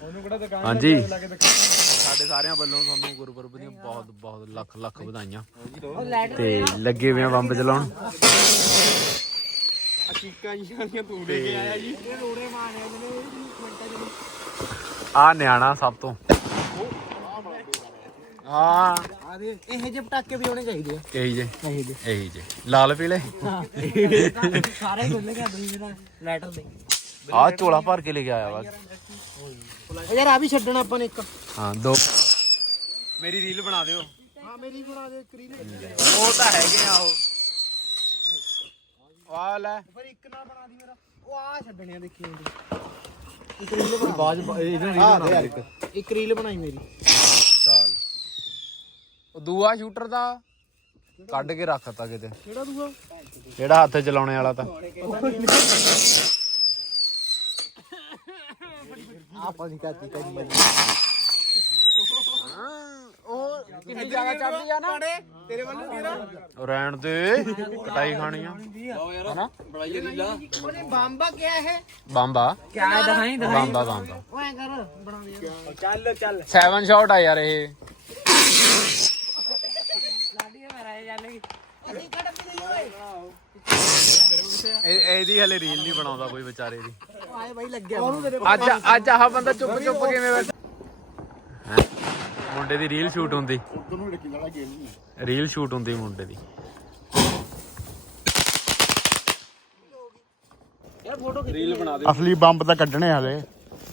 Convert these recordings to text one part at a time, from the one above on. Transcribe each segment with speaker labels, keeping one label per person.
Speaker 1: ਹਾਂਜੀ ਸਾਡੇ ਸਾਰਿਆਂ ਵੱਲੋਂ ਤੁਹਾਨੂੰ ਗੁਰਪੁਰਬ ਦੀਆਂ ਬਹੁਤ ਬਹੁਤ ਲੱਖ ਲੱਖ ਵਧਾਈਆਂ ਤੇ ਲੱਗੇ ਹੋਏ ਆ ਬੰਬ ਚਲਾਉਣ ਆ ਨਿਆਣਾ ਸਭ ਤੋਂ ਹਾਂ
Speaker 2: ਇਹ ਜਿਹੇ ਪਟਾਕੇ ਵੀ ਹੋਣੇ ਚਾਹੀਦੇ ਆ
Speaker 1: ਇਹੀ ਜੇ ਲਾਲ ਪੀਲੇ
Speaker 2: ਸਾਰੇ ਖੁੱਲ ਗਿਆ ਬਈ ਮੇਰਾ ਲੈਟਰ ਦੇ
Speaker 1: ਆ ਝੋਲਾ ਭਰ ਕੇ ਲੈ ਕੇ ਆਇਆ ਵਾ
Speaker 2: ਯਾਰ ਆ ਵੀ ਛੱਡਣਾ ਆਪਾਂ ਨੇ ਇੱਕ
Speaker 1: ਹਾਂ ਦੋ ਮੇਰੀ ਰੀਲ ਬਣਾ ਦਿਓ
Speaker 2: ਹਾਂ ਮੇਰੀ ਬਣਾ ਦੇ ਇੱਕ ਰੀਲ
Speaker 1: ਉਹ ਤਾਂ ਹੈਗੇ ਆ ਉਹ ਆ ਲੈ
Speaker 2: ਪਰ ਇੱਕ ਨਾ ਬਣਾ ਦੀ ਮੇਰਾ ਉਹ ਆ ਛੱਡਣੇ ਆ ਦੇਖੀ ਇੱਕ ਰੀਲ ਬਣਾ ਬਾਜ ਇੱਕ ਰੀਲ ਬਣਾਈ ਮੇਰੀ
Speaker 1: ਚੱਲ ਉਹ ਦੂਆ ਸ਼ੂਟਰ ਦਾ ਕੱਢ ਕੇ ਰੱਖਤਾ ਕਿਤੇ
Speaker 2: ਕਿਹੜਾ ਦੂਆ
Speaker 1: ਜਿਹੜਾ ਹੱਥ ਚਲਾਉਣੇ ਵਾਲਾ ਤਾਂ
Speaker 2: ਆਪਾਂ ਨਹੀਂ ਕਰਤੀ ਕਰੀ
Speaker 1: ਉਹ ਕਿੰਨੀ ਜਗ੍ਹਾ ਚੜਦੀ ਆ ਨਾ
Speaker 2: ਤੇਰੇ ਵੱਲੋਂ ਕਿਹੜਾ
Speaker 1: ਰਹਿਣ ਦੇ ਕਟਾਈ ਖਾਣੀ ਆ ਹਨਾ
Speaker 2: ਬਣਾਈਏ ਰੀਲਾ ਉਹਨੇ ਬੰਬਾ ਕਿਹਾ ਹੈ
Speaker 1: ਬੰਬਾ
Speaker 2: ਕਿਆ ਦਿਖਾਈ
Speaker 1: ਬੰਬਾ
Speaker 2: ਉਹ ਐ ਕਰ ਬਣਾ ਦੇ ਚੱਲ
Speaker 1: 7 ਸ਼ਾਟ ਆ ਯਾਰ ਇਹ
Speaker 2: ਲਾਡੀ ਮੇਰਾ ਇਹ ਚੱਲ ਅਸੀਂ ਕੱਢ ਪੀ ਲਈ
Speaker 1: ਇਹਦੀ ਹਲੇ ਰੀਲ ਨਹੀਂ ਬਣਾਉਂਦਾ ਕੋਈ ਵਿਚਾਰੇ ਦੀ
Speaker 2: ਆਏ ਬਾਈ ਲੱਗਿਆ
Speaker 1: ਅੱਜ ਆਹ ਬੰਦਾ ਚੁੱਪ ਕਿਵੇਂ ਬੈਠਾ ਮੁੰਡੇ ਦੀ ਰੀਲ ਸ਼ੂਟ ਹੁੰਦੀ ਰੀਲ ਸ਼ੂਟ ਹੁੰਦੀ ਮੁੰਡੇ ਦੀ
Speaker 2: ਯਾਰ ਫੋਟੋ
Speaker 1: ਰੀਲ ਬਣਾ ਦੇ
Speaker 3: ਅਸਲੀ ਬੰਬ ਤਾਂ ਕੱਢਣੇ ਹਾਲੇ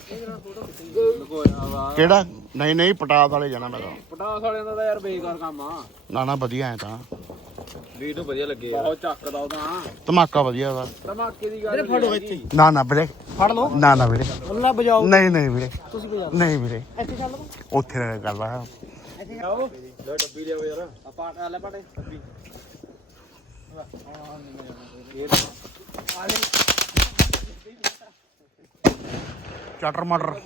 Speaker 3: ਕਿਹੜਾ ਨਹੀਂ ਪਟਾਸ ਵਾਲੇ ਜਾਣਾ ਮੈਂ ਤਾਂ
Speaker 1: ਪਟਾਸ ਵਾਲਿਆਂ ਦਾ ਯਾਰ ਬੇਕਾਰ ਕੰਮ ਆ
Speaker 3: ਨਾ ਵਧੀਆ ਐ ਤਾਂ
Speaker 1: ਵੀਡੀਓ ਵਧੀਆ ਲੱਗੇ ਬਹੁਤ ਚੱਕਦਾ ਉਹ ਤਾਂ
Speaker 3: ਧਮਾਕਾ ਵਧੀਆ ਉਹਦਾ
Speaker 1: ਧਮਾਕੇ ਦੀ ਗੱਲ
Speaker 2: ਫੋਟੋ ਇੱਥੇ
Speaker 3: ਨਾ ਵੀਰੇ
Speaker 2: ਫੜ ਲਓ
Speaker 3: ਨਾ ਵੀਰੇ
Speaker 2: ਅੱਲਾ ਬਜਾਓ
Speaker 3: ਨਹੀਂ ਵੀਰੇ
Speaker 2: ਤੁਸੀਂ ਬਜਾਓ
Speaker 3: ਨਹੀਂ ਵੀਰੇ
Speaker 2: ਇੱਥੇ ਚੱਲ
Speaker 3: ਉੱਥੇ ਰਹਿ ਕਰ ਲਾ
Speaker 2: ਇੱਥੇ ਆਓ
Speaker 1: ਲੈ ਡੱਬੀ ਲਿਆਓ ਯਾਰ ਆਪਾਂ ਲੈ ਪਾਟੇ ਡੱਬੀ
Speaker 3: ਚਟਰ ਮਟਰ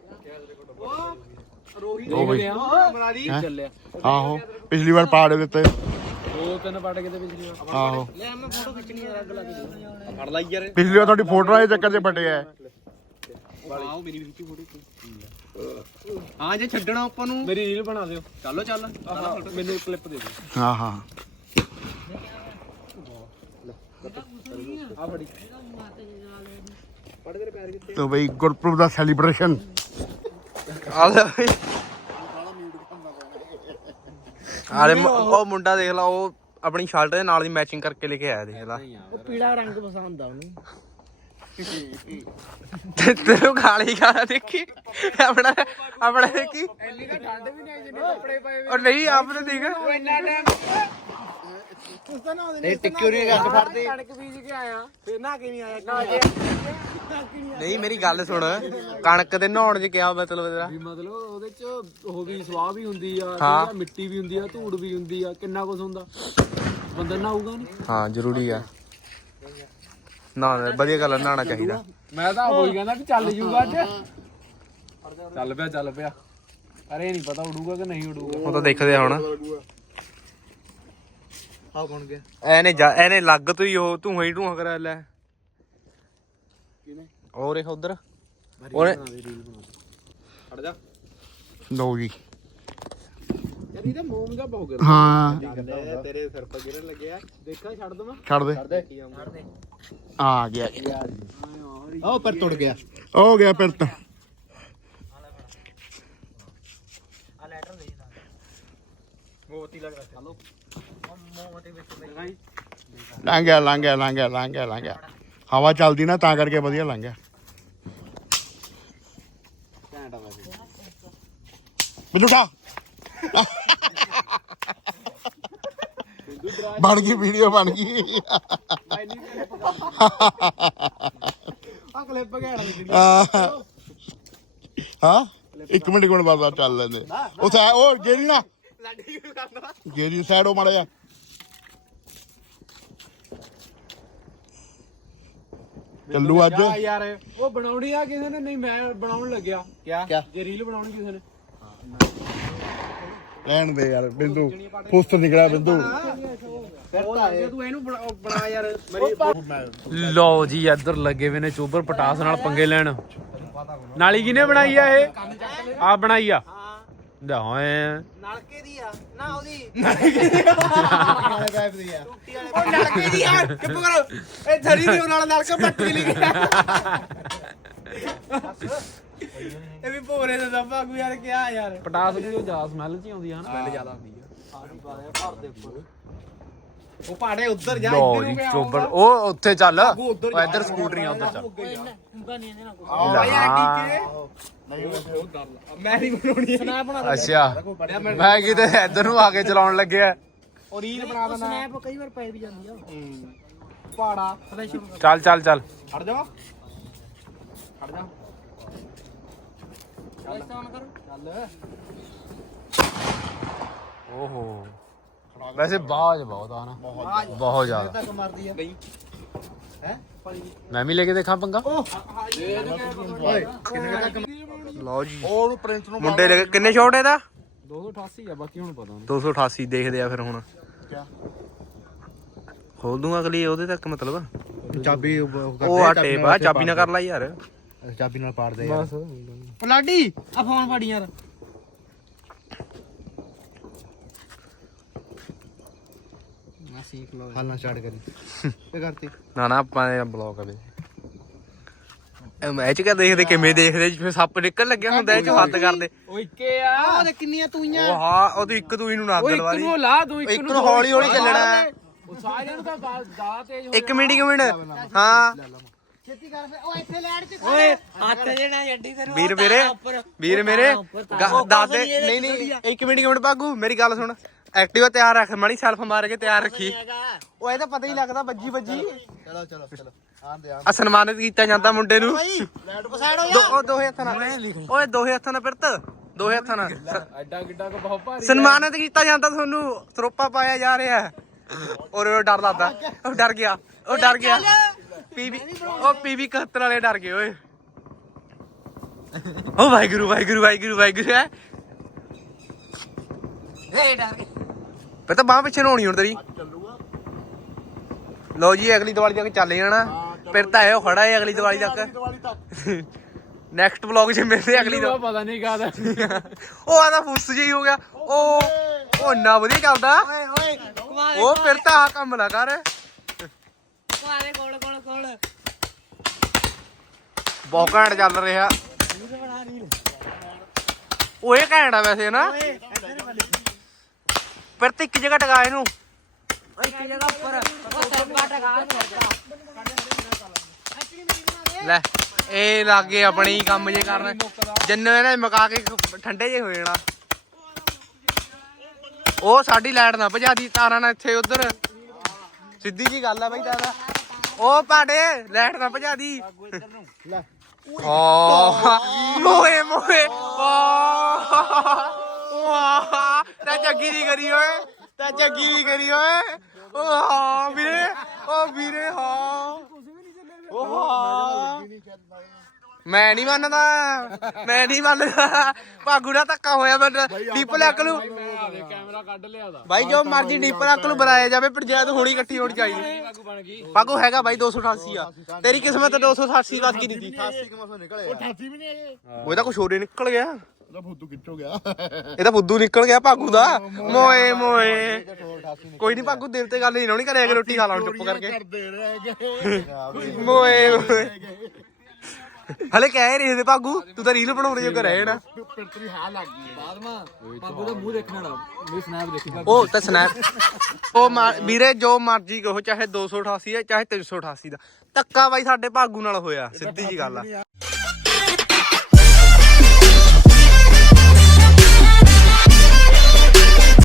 Speaker 1: ਉਹ ਬਈ
Speaker 2: ਬਣਾ ਦੀ
Speaker 1: ਚੱਲਿਆ
Speaker 3: ਆਹੋ ਪਿਛਲੀ ਵਾਰ ਪਾੜੇ ਦਿੱਤੇ
Speaker 1: 2-3 ਪਾਟੇ ਕਿਤੇ ਪਿਛਲੀ ਵਾਰ
Speaker 3: ਆਹੋ
Speaker 2: ਲੈ ਮੈਂ ਫੋਟੋ ਖਿੱਚਣੀ ਆ ਅੱਗ ਲਾ ਕੇ
Speaker 1: ਫੜ ਲਈ ਯਾਰ
Speaker 3: ਪਿਛਲੀ ਵਾਰ ਤੁਹਾਡੀ ਫੋਟੋਆਂ ਦੇ ਚੱਕਰ 'ਚ ਫਟੇ ਆ
Speaker 1: ਆਓ ਮੇਰੀ ਵੀ ਖਿੱਚੀ ਫੋਟੋ ਹਾਂ ਜੇ ਛੱਡਣਾ ਆਪਾਂ ਨੂੰ ਮੇਰੀ ਰੀਲ ਬਣਾ ਦਿਓ ਚੱਲ ਮੈਨੂੰ ਕਲਿੱਪ ਦੇ ਦਿਓ
Speaker 3: ਹਾਂ
Speaker 1: ਆ ਫੜੀ ਪੜ ਤੇਰੇ ਪੈਰ ਕਿੱਥੇ
Speaker 3: ਤੋ ਬਈ ਗੁਰਪੁਰਬ ਦਾ ਸੈਲੀਬ੍ਰੇਸ਼ਨ
Speaker 4: ਆਲੇ ਉਹ ਮੁੰਡਾ ਦੇਖ ਲਾ ਉਹ ਆਪਣੀ ਸ਼ਰਟ ਦੇ ਨਾਲ ਦੀ ਮੈਚਿੰਗ ਕਰਕੇ ਲੈ ਕੇ ਆਇਆ ਦੇਖ ਲਾ
Speaker 2: ਉਹ ਪੀਲਾ ਰੰਗ ਪਸੰਦ ਆ ਉਹਨੂੰ
Speaker 4: ਤੈਨੂੰ ਕਾਲੀ ਕਾਲਾ ਦੇਖੀ ਆਪਣਾ ਦੇਖੀ
Speaker 2: ਐਨੀ ਤਾਂ ਠੰਡ ਵੀ ਨਹੀਂ ਜਿੰਨੇ ਕੱਪੜੇ ਪਏ
Speaker 4: ਔਰ ਨਹੀਂ ਆਪ ਤੇ ਦੇਖ
Speaker 2: ਇੰਨਾ ਟਾਈਮ ਉਸ ਤਾਂ ਨਾ ਉਹਦੇ ਟਿੱਕੀ ਉਰੀ ਗੱਡ ਫੜਦੇ ਕਣਕ ਬੀਜ ਕੇ ਆਇਆ ਫਿਰ ਨਾ ਕਿ ਨਹੀਂ ਆਇਆ ਨਾ ਜੇ
Speaker 4: ਨਹੀਂ ਮੇਰੀ ਗੱਲ ਸੁਣ ਕਣਕ ਦੇ ਨਹਾਉਣ 'ਚ ਕਿਹਾ ਮਤਲਬ ਤੇਰਾ
Speaker 1: ਮਤਲਬ ਉਹਦੇ ਚ ਉਹ ਵੀ ਸਵਾਹ ਵੀ ਹੁੰਦੀ ਆ
Speaker 4: ਹਾਂ।
Speaker 1: ਮਿੱਟੀ ਵੀ ਹੁੰਦੀ ਆ ਧੂੜ ਵੀ ਹੁੰਦੀ ਆ ਕਿੰਨਾ ਕੁਝ ਹੁੰਦਾ ਬੰਦਾ ਨਹਾਊਗਾ ਨਹੀਂ
Speaker 4: ਹਾਂ ਜ਼ਰੂਰੀ ਆ ਨਾ ਵਧੀਆ ਗੱਲ ਨਹਾਉਣਾ ਚਾਹੀਦਾ
Speaker 1: ਮੈਂ ਤਾਂ ਉਹੀ ਕਹਿੰਦਾ ਵੀ ਚੱਲ ਜੂਗਾ ਅੱਜ ਚੱਲ ਪਿਆ ਅਰੇ ਨਹੀਂ ਪਤਾ ਉਡੂਗਾ ਕਿ ਨਹੀਂ ਉਡੂਗਾ
Speaker 4: ਉਹ ਤਾਂ ਦੇਖਦੇ ਆ ਹੁਣ
Speaker 2: ਆ ਕੌਣ ਗਿਆ
Speaker 4: ਇਹਨੇ ਲੱਗ ਤੋਂ ਹੀ ਉਹ ਧੂਆਂ ਹੀ ਧੂਆਂ ਕਰਾ ਲੈ ਹੋਰ ਇਹ ਉਧਰ ਉਹਨੇ
Speaker 1: ਖੜ ਜਾ
Speaker 3: ਲਓ ਜੀ
Speaker 1: ਯਾਰ ਇਹਦਾ ਮੋਮ ਦਾ ਬਹੁਤ ਗਿਆ
Speaker 3: ਹਾਂ
Speaker 1: ਤੇਰੇ ਸਿਰ ਪਰ ਗਿਰਨ ਲੱਗਿਆ ਦੇਖਾਂ ਛੱਡ ਦਵਾਂ
Speaker 3: ਛੱਡ ਦੇ ਆ ਗਿਆ
Speaker 2: ਉਹ ਪਰ ਟੁੱਟ ਗਿਆ
Speaker 3: ਹੋ ਗਿਆ ਫਿਰ ਤਾਂ
Speaker 2: ਆ ਲੈਟਰ ਦੇ ਮੋਤੀ ਲੱਗ ਰਿਹਾ ਹਲੋ ਮੋਤੀ ਵਿੱਚ ਦਿਖਾਈ
Speaker 3: ਲੰਘ ਗਿਆ ਹਵਾ ਚੱਲਦੀ ਨਾ ਤਾਂ ਕਰਕੇ ਵਧੀਆ ਲੰਘ ਗਿਆ
Speaker 1: ਘੈਂਟ ਆ ਵੈਸੇ
Speaker 3: ਬਿੱਲੂ ਉਠਾ ਬਣ ਗਈ ਵੀਡੀਓ ਬਣ ਗਈ
Speaker 2: ਆ ਕਲਿੱਪ ਘੈਂਟ ਲੱਗੀ
Speaker 3: ਹਾਂ 1 ਮਿੰਟ ਕੋਲ ਬਾਬਾ ਚੱਲ ਲੈਂਦੇ ਉਹ ਗੇਰੀ ਨਾ
Speaker 2: ਲਾਡੀ ਕੀ ਕਰਨਾ
Speaker 3: ਗੇਰੀ ਸਾਈਡ ਉਹ ਮਾੜਾ ਜਿਹਾ ਚੱਲੂ ਅੱਜ
Speaker 1: ਯਾਰ ਉਹ ਬਣਾਉਣੀ ਆ ਕਿਸੇ ਨੇ ਨਹੀਂ ਮੈਂ ਬਣਾਉਣ ਲੱਗਿਆ
Speaker 2: ਕਿਆ
Speaker 1: ਜੇ ਰੀਲ ਬਣਾਉਣੀ ਕਿਸੇ ਨੇ
Speaker 3: ਰਹਿਣ ਦੇ ਯਾਰ ਬਿੰਦੂ ਫੁੱਸ ਨਿਕਲਿਆ ਬਿੰਦੂ
Speaker 1: ਤੂੰ ਇਹਨੂੰ ਬਣਾ ਯਾਰ
Speaker 4: ਲਓ ਜੀ ਇੱਧਰ ਲੱਗੇ ਵੇ ਨੇ ਚੋਬਰ ਪਟਾਸ ਨਾਲ ਪੰਗੇ ਲੈਣ
Speaker 1: ਨਾਲੀ ਕਿਨੇ ਬਣਾਈ ਆ ਇਹ ਆ ਬਣਾਈ ਆ ਓਏ
Speaker 2: ਨਲਕੇ ਦੀ ਆ ਨਾ ਉਹਦੀ
Speaker 3: ਨਾਲੇ ਪਾਈਪ ਦੀ ਆ
Speaker 2: ਉਹ ਨਲਕੇ ਦੀ ਆ ਚੁੱਪ ਕਰੋ ਇਹ ਧਰੀ ਦੇ ਨਾਲ ਨਲਕਾ ਪੱਟੀ ਲਿਖਿਆ ਇਹ ਵੀ ਭੋਰੇ ਦਾ ਦੱਬਾ ਕੋਈ ਯਾਰ ਕਿਹਾ ਯਾਰ
Speaker 1: ਪਟਾਸ ਦੀ ਉਹ ਜ਼ਿਆਦਾ ਸਮੈਲ ਚ ਆਉਂਦੀ ਆ ਹਨਾ ਸਮੈਲ ਜ਼ਿਆਦਾ ਆਉਂਦੀ ਆ
Speaker 2: ਉਹ ਪਾੜੇ ਉੱਧਰ ਜਾ
Speaker 1: ਲੋ ਜੀ ਚੋਬਰ ਉਹ ਉੱਥੇ ਚੱਲ ਉਹ ਇੱਧਰ ਸਕੂਟਰੀਆਂ ਉੱਧਰ ਚੱਲ
Speaker 2: ਭਾਈ ਮੈਂ ਨਹੀਂ ਬਣਾਉਣੀ ਸਨੈਪ ਬਣਾ
Speaker 1: ਅੱਛਾ ਮੈਂ ਕਿਤੇ ਇੱਧਰ ਨੂੰ ਆ ਕੇ ਚਲਾਉਣ ਲੱਗਿਆ
Speaker 2: ਉਹ ਰੀਲ ਬਣਾ ਦੇਣਾ ਸਨੈਪ ਕਈ ਵਾਰ ਪੈ ਵੀ ਜਾਂਦੀ ਆ ਪਾੜਾ
Speaker 1: ਚੱਲ ਚੱਲ ਚੱਲ
Speaker 2: ਹਟ ਜਾ ਹਟ ਜਾ ਚੱਲ
Speaker 1: ਓਹੋ ਵੈਸੇ ਬਾਜ ਬਹੁਤ ਆ ਨਾ ਬਹੁਤ ਜ਼ਿਆਦਾ
Speaker 2: ਤੱਕ ਮਾਰਦੀ ਆ ਬਈ ਹੈ
Speaker 1: ਮੈਂ ਵੀ ਲੈ ਕੇ ਦੇਖਾਂ ਪੰਗਾ
Speaker 2: ਓਏ ਕਿੰਨੇ ਤੱਕ
Speaker 4: ਲਓ ਜੀ
Speaker 3: ਉਹਨੂੰ ਪ੍ਰਿੰਸ ਨੂੰ
Speaker 4: ਮੁੰਡੇ ਲੈ ਕੇ- ਕਿੰਨੇ ਸ਼ਾਟ ਇਹਦਾ
Speaker 1: 288 ਆ ਬਾਕੀ ਹੁਣ ਪਤਾ
Speaker 4: 288 ਦੇਖਦੇ ਆ ਫਿਰ ਹੁਣ
Speaker 3: ਕਿਆ
Speaker 4: ਖੋਲ ਦੂੰਗਾ ਅਗਲੀ ਉਹਦੇ ਤੱਕ ਮਤਲਬ
Speaker 3: ਚਾਬੀ
Speaker 4: ਉਹ ਆ ਟੇਪ ਆ ਚਾਬੀ ਨਾ ਕਰ ਲਾ ਯਾਰ
Speaker 3: ਚਾਬੀ ਨਾਲ ਪਾੜ ਦੇ ਯਾਰ
Speaker 2: ਪਲਾਡੀ ਆ ਫੋਨ ਫੜੀ ਯਾਰ ਨਾ ਸੀਖ ਲੋ
Speaker 3: ਹਾਲਣਾ ਸਟਾਰਟ ਕਰੀ ਤੇ ਕਰਤੀ
Speaker 4: ਨਾ ਨਾ ਆਪਾਂ ਨੇ ਬਲੌਕ ਕਰੇ ਮੈਚ ਕਾ ਦੇਖਦੇ ਕਿਵੇਂ ਦੇਖਦੇ ਜਿਵੇਂ ਸੱਪ ਨਿਕਲ ਲੱਗਿਆ ਹੁੰਦਾ ਇਹ ਚ ਹੱਥ ਕਰਦੇ
Speaker 1: ਉਹ ਇੱਕੇ ਆ
Speaker 2: ਆ ਦੇ ਕਿੰਨੀਆਂ ਤੂਈਆਂ
Speaker 4: ਉਹ ਹਾਂ ਉਹਦੀ ਇੱਕ ਦੂਈ ਨੂੰ ਨਾ
Speaker 1: ਉਹ ਇੱਕ
Speaker 4: ਦਲਵਾਰੀ
Speaker 1: ਨੂੰ ਲਾ ਤੂੰ
Speaker 4: ਇੱਕ ਨੂੰ ਹੌਲੀ ਹੌਲੀ ਚੱਲਣਾ
Speaker 1: ਉਹ ਸਾਰਿਆਂ ਨੂੰ ਤਾਂ ਦਾ ਤੇਜ਼
Speaker 4: ਇੱਕ ਮਿੰਟ ਹਾਂ
Speaker 2: ਛੇਤੀ ਕਰ ਫੇ ਉਹ ਇੱਥੇ ਲੈਣ ਚ ਓਏ ਹੱਥ ਜਿਹੜਾ ਜੱਡੀ ਤੈਨੂੰ
Speaker 4: ਵੀਰ ਮੇਰੇ ਦਾਦੇ ਨਹੀਂ ਨਹੀਂ ਇੱਕ ਮਿੰਟ ਭਾਗੂ ਮੇਰੀ ਗੱਲ ਸੁਣ ਐਕਟਿਵਾ ਤਿਆਰ ਰੱਖ ਮਾੜੀ ਸੈਲਫ ਮਾਰ ਕੇ ਤਿਆਰ ਰੱਖੀ ਉਹ ਇਹ ਤਾਂ ਪਤਾ ਹੀ ਲੱਗਦਾ ਵੱਜੀ
Speaker 3: ਚਲੋ ਚਲੋ ਚਲੋ ਆਂਦੇ ਆ
Speaker 4: ਆ ਸਨਮਾਨਿਤ ਕੀਤਾ ਜਾਂਦਾ ਮੁੰਡੇ ਨੂੰ
Speaker 2: ਸਾਈਡ ਹੋ ਜਾ
Speaker 4: ਦੋਹੇ ਹੱਥਾਂ ਨਾਲ ਓਏ ਦੋਹੇ ਹੱਥਾਂ ਨਾਲ ਫਿਰਤ ਦੋਹੇ ਹੱਥਾਂ ਨਾਲ
Speaker 1: ਐਡਾ ਕਿੱਡਾ ਕੋ ਬਹੁਤ ਭਾਰੀ
Speaker 4: ਸਨਮਾਨਿਤ ਕੀਤਾ ਜਾਂਦਾ ਤੁਹਾਨੂੰ ਸਰੋਪਾ ਪਾਇਆ ਜਾ ਰਿਹਾ ਔਰ ਉਹ ਡਰ ਲੱਗਦਾ ਉਹ ਡਰ ਗਿਆ ਪੀਵੀ 71 ਵਾਲੇ ਡਰ ਗਏ ਓਏ ਓ ਵਾਹਿਗੁਰੂ ਹੈ
Speaker 2: ਏ ਡਰ ਕੇ
Speaker 4: ਫਿਰ ਤਾਂ ਬਾਹ ਪਿੱਛੇ ਨੂੰ ਹੋਣੀ ਹੁਣ ਤੇਰੀ ਲਓ ਜੀ ਅਗਲੀ ਦੀਵਾਲੀ ਤੱਕ ਚੱਲ ਜਾਣਾ ਫਿਰ ਤਾਂ ਆਇਓ ਖੜਾ ਹੈ ਅਗਲੀ ਦੀਵਾਲੀ ਤੱਕ ਨੈਕਸਟ ਵਲੌਗ 'ਚ ਮਿਲਦੇ ਅਗਲੀ ਦਾ
Speaker 1: ਪਤਾ ਨਹੀਂ ਕਾਹਦਾ
Speaker 4: ਉਹ ਆਦਾ ਫੁੱਸ ਜਿਹੀ ਹੋ ਗਿਆ ਉਹ ਇੰਨਾ ਵਧੀਆ ਚੱਲਦਾ
Speaker 2: ਓਏ
Speaker 4: ਉਹ ਫਿਰ ਤਾਂ ਆ ਕੰਮ ਨਾ ਕਰ
Speaker 2: ਕੁਆਰੇ ਕੋਲ
Speaker 4: ਬਹੁਤ ਘੈਂਟ ਚੱਲ ਰਿਹਾ ਉਹ ਇਹ ਘੈਂਟ ਆ ਵੈਸੇ ਨਾ ਫਿਰ ਤੇ ਇੱਕ ਜਗ੍ਹਾ ਟਕਾ ਇਹਨੂੰ
Speaker 2: ਇੱਕ ਜਗ੍ਹਾ ਉੱਪਰ ਉਹ ਸਰਬਾ ਟਕਾ
Speaker 4: ਲੈ ਇਹ ਲਾਗੇ ਆਪਣੀ ਕੰਮ ਜੇ ਕਰਨ ਜਿੰਨੇ ਇਹਨੇ ਮਕਾ ਕੇ ਠੰਡੇ ਜੇ ਹੋ ਜਾਣਾ ਉਹ ਸਾਡੀ ਲਾਈਟ ਨਾ ਭਜਾ ਦੀ ਤਾਰਾਂ ਨਾਲ ਇੱਥੇ ਉਧਰ ਸਿੱਧੀ ਜੀ ਗੱਲ ਆ ਬਈ ਤਾਰਾ ਉਹ ਪਾੜੇ ਲਾਈਟ ਨਾ ਭਜਾ ਦੀ ਓਏ ਮੋਏ ਤਾਂ ਚੱਗੀ ਨਹੀਂ ਕਰੀ ਓਏ ਵੀਰੇ ਹਾਂ ਮੈਂ ਨਹੀਂ ਮੰਨਦਾ ਭਾਗੂ ਦਾ ਧੱਕਾ ਹੋਇਆ ਮੈਂ ਡੀਪ ਲੱਕ ਨੂੰ
Speaker 1: ਕੈਮਰਾ ਕੱਢ ਲਿਆ ਦਾ
Speaker 4: ਬਾਈ ਜੋ ਮਰਜੀ ਡੀਪ ਲੱਕ ਨੂੰ ਬੁਲਾਇਆ ਜਾਵੇ ਪੰਚਾਇਤ ਹੋਣੀ ਇਕੱਠੀ ਹੋਣੀ ਚਾਹੀਦੀ ਭਾਗੂ ਹੈਗਾ ਬਾਈ 288 ਆ ਤੇਰੀ ਕਿਸਮਤ 288 ਵੱਜ ਗਈ ਨਹੀਂ
Speaker 3: 88 ਕਮਸੋਂ ਨਿਕਲੇ 88 ਵੀ ਨਹੀਂ ਆਏ
Speaker 4: ਉਹ ਤਾਂ ਕੁਛ ਹੋਰ ਹੀ ਨਿਕਲ ਗਿਆ
Speaker 3: ਉਹਦਾ ਫੁੱਦੂ ਕਿੱਥੋਂ ਗਿਆ
Speaker 4: ਇਹ ਤਾਂ ਫੁੱਦੂ ਨਿਕਲ ਗਿਆ ਭਾਗੂ ਦਾ ਮੋਏ ਕੋਈ ਨਹੀਂ ਭਾਗੂ ਦਿਲ ਤੇ ਗੱਲ ਨਹੀਂ ਲਾਉਣੀ ਘਰੇ ਆ ਕੇ ਰੋਟੀ ਖਾ ਲਾਉਣ ਚੁੱਪ ਕਰਕੇ
Speaker 3: ਕਰਦੇ ਰਹਿ ਗਏ
Speaker 4: ਮੋਏ ਹਲੇ ਕਹਿ ਰਹੇ ਨੇ ਭਾਗੂ ਤੂੰ ਤਾਂ ਰੀਲ ਬਣਾਉਣੇ ਜੋ ਕਰੇ ਨਾ
Speaker 3: ਪਿਰਤਰੀ ਹਾਂ ਲੱਗ ਗਈ
Speaker 1: ਬਾਦਮਾ ਪਾਗੂ ਦਾ ਮੂੰਹ ਦੇਖਣਾ ਨਾ ਮੇਰੀ ਸਨੈਪ ਦੇਖੀ
Speaker 4: ਉਹ ਤਾਂ ਸਨੈਪ ਉਹ ਵੀਰੇ ਜੋ ਮਰਜੀ ਕਹੋ ਚਾਹੇ 288 ਹੈ ਚਾਹੇ 388 ਦਾ ਧੱਕਾ ਬਾਈ ਸਾਡੇ ਭਾਗੂ ਨਾਲ ਹੋਇਆ ਸਿੱਧੀ ਜੀ ਗੱਲ ਆ